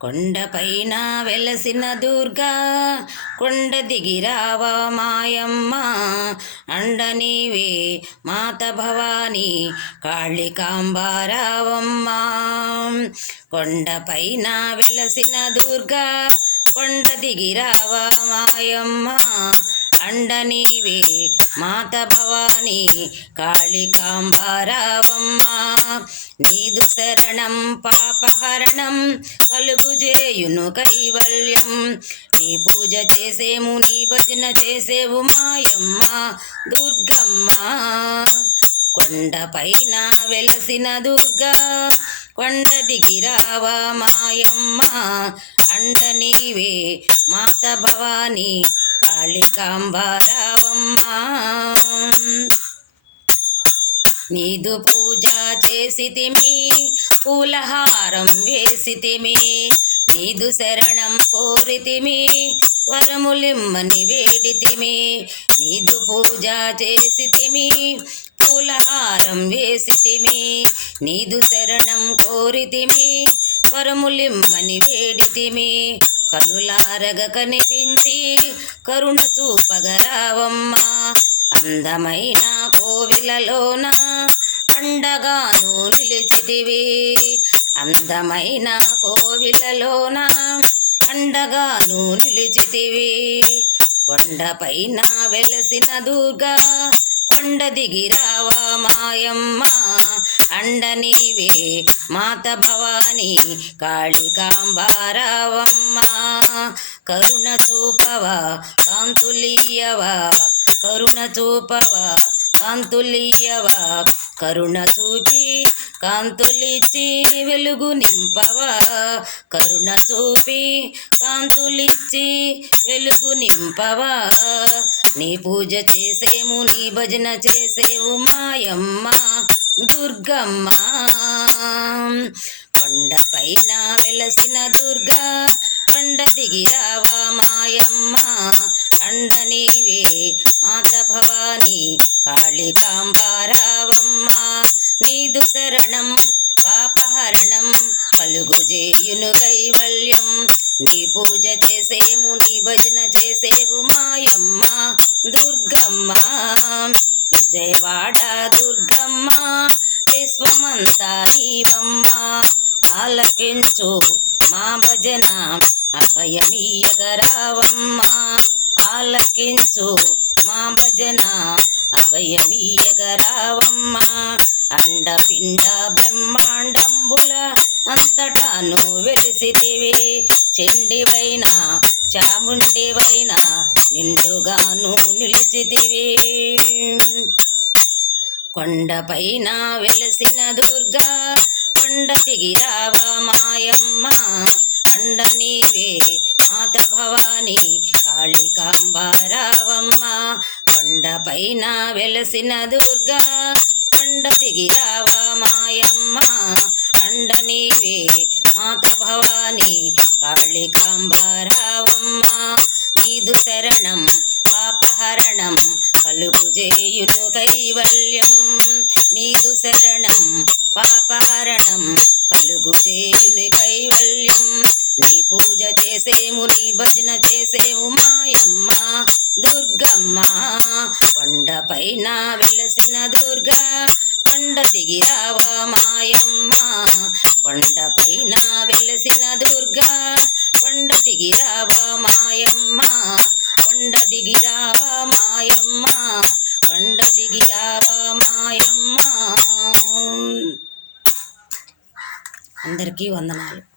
కొండపైన వెలసిన దుర్గా కొండ దిగిరావా మాయమ్మ అండ నీవే మాత భవాని కాళికాంబారావమ్మ. కొండపైన వెలసిన దుర్గా కొండ దిగిరావా మాయమ్మ అండ నీవే మాత భవాని కాళికాంబారావమ్మ. నీదు శరణం పాపహరణం కలుగుజేయును కైవల్యం. నీ పూజ చేసేము నీ భజన చేసేవు మాయమ్మ దుర్గమ్మ. కొండపైన వెలసిన దుర్గా కొండ దిగిరావా మాయమ్మ అండ నీవే మాత భవాని కాళికాంబారావమ్మ. నీదు పూజ చేసితిమి పూలహారం వేసితిమి. నీదు శరణం కోరితిమి వరములిమ్మని వేడితిమి. నీదు పూజ చేసితిమి పూలహారం వేసితిమి. నీదు శరణం కోరితిమి వరములిమ్మని వేడితిమి. కనులారగ కనిపించి కరుణ చూపగరావమ్మ. అందమైన కోవిలలోన అండగాను నిలిచితివి. అందమైన కోవిలలోన అండగాను నిలిచితివి. కొండపైన వెలసిన దుర్గా కొండ దిగిరావా మాయమ్మ అండ నీవే మాత భవాని కాళికాంబారావమ్మ. కరుణ చూపవా కాంతులీయవా కరుణ చూపవా కాంతులీయవా. కరుణ చూపి కాంతులిచ్చి వెలుగు నింపవా. కరుణ చూపి కాంతులిచ్చి వెలుగు నింపవా. నీ పూజ చేసేము నీ భజన చేసేవు మాయమ్మ దుర్గమ్మ. కొండపైన వెలసిన దుర్గా కొండ దిగిరావా మాయమ్మ అండ నీవే మాత భవాని కాళికాంబారావమ్మ. నీదు శరణం పాపహరణం కలుగుజేయును కైవల్యం. నీ పూజ చేసేము నీ భజన చేసేవు మాయమ్మ దుర్గమ్మ. విజయవాడ దుర్గమ్మ విశ్వమంతా నీవమ్మ. ఆలకించు మా భజన అభయమీయగరావమ్మ. ఆలకించు మా భజన అభయమీయగరావమ్మ. అండపిండ బ్రహ్మాండంబుల అంతటాను వెలిసితివి. చెండివైన చాముండివైన నిండుగాను నిలిచితివి. కొండపైన వెలసిన దుర్గా కొండ దిగిరావా మాయమ్మ అండ నీవే మాత భవాని కాళికాంబారావమ్మ. కొండపైన వెలసిన దుర్గా కొండ దిగిరావా మాయమ్మ అండ నీవే మాత భవాని కాళికాంబారావమ్మ. నీదు శరణం పాపహరణం కలుగుజేయును కైవల్యం. నీదు శరణం పాపహరణం కలుగుజేయుని కైవల్యం. నీ పూజ చేసేము నీ భజన చేసేము మాయమ్మ దుర్గమ్మ. కొండపైన వెలసిన దుర్గా కొండ దిగిరావా మాయమ్మ కొండపైన వెలసిన దుర్గా కొండ దిగిరావా మాయమ్మ కొండ దిగిరావా మాయమ్మ కొండ దిగిరావా మాయమ్మ. అందరికీ వందనాలు.